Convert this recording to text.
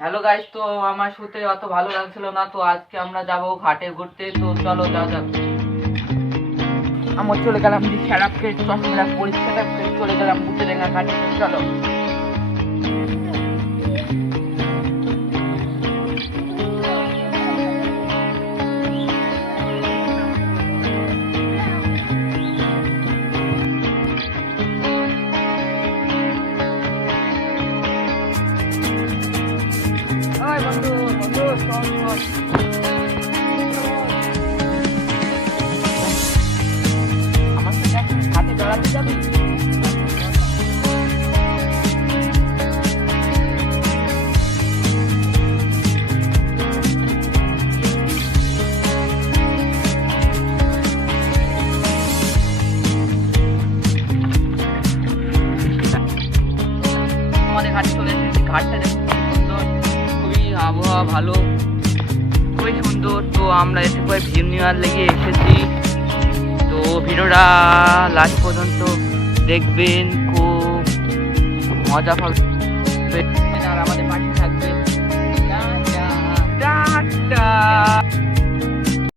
Hello guys, তো আমার শুতে অত ভালো লাগছিল না, তো আজকে আমরা যাব ঘাটে ঘুরতে। তো চলো যাওয়া যাক। আমরা চলে গেলাম যে শ্যারাপকে চশমাটা পরিষ্কার করে চলে গেলাম বুটেরেঙ্গা ঘাটে। চলো। ওই বন্ধু বন্ধু চল চল। আমার সাথে ঘাটে বেড়াতে যাবি? আমাদের ঘাটে চলে এসেছি। ঘাটটা দেখুন খুবই সুন্দর, খুবই আবহাওয়া ভালো, খুবই সুন্দর। তো আমরা এসে পরে ভিউ নেওয়ার লেগে এসেছি। তো ভিডিওটা লাস্ট পর্যন্ত দেখবেন, খুব মজা পাবে। আর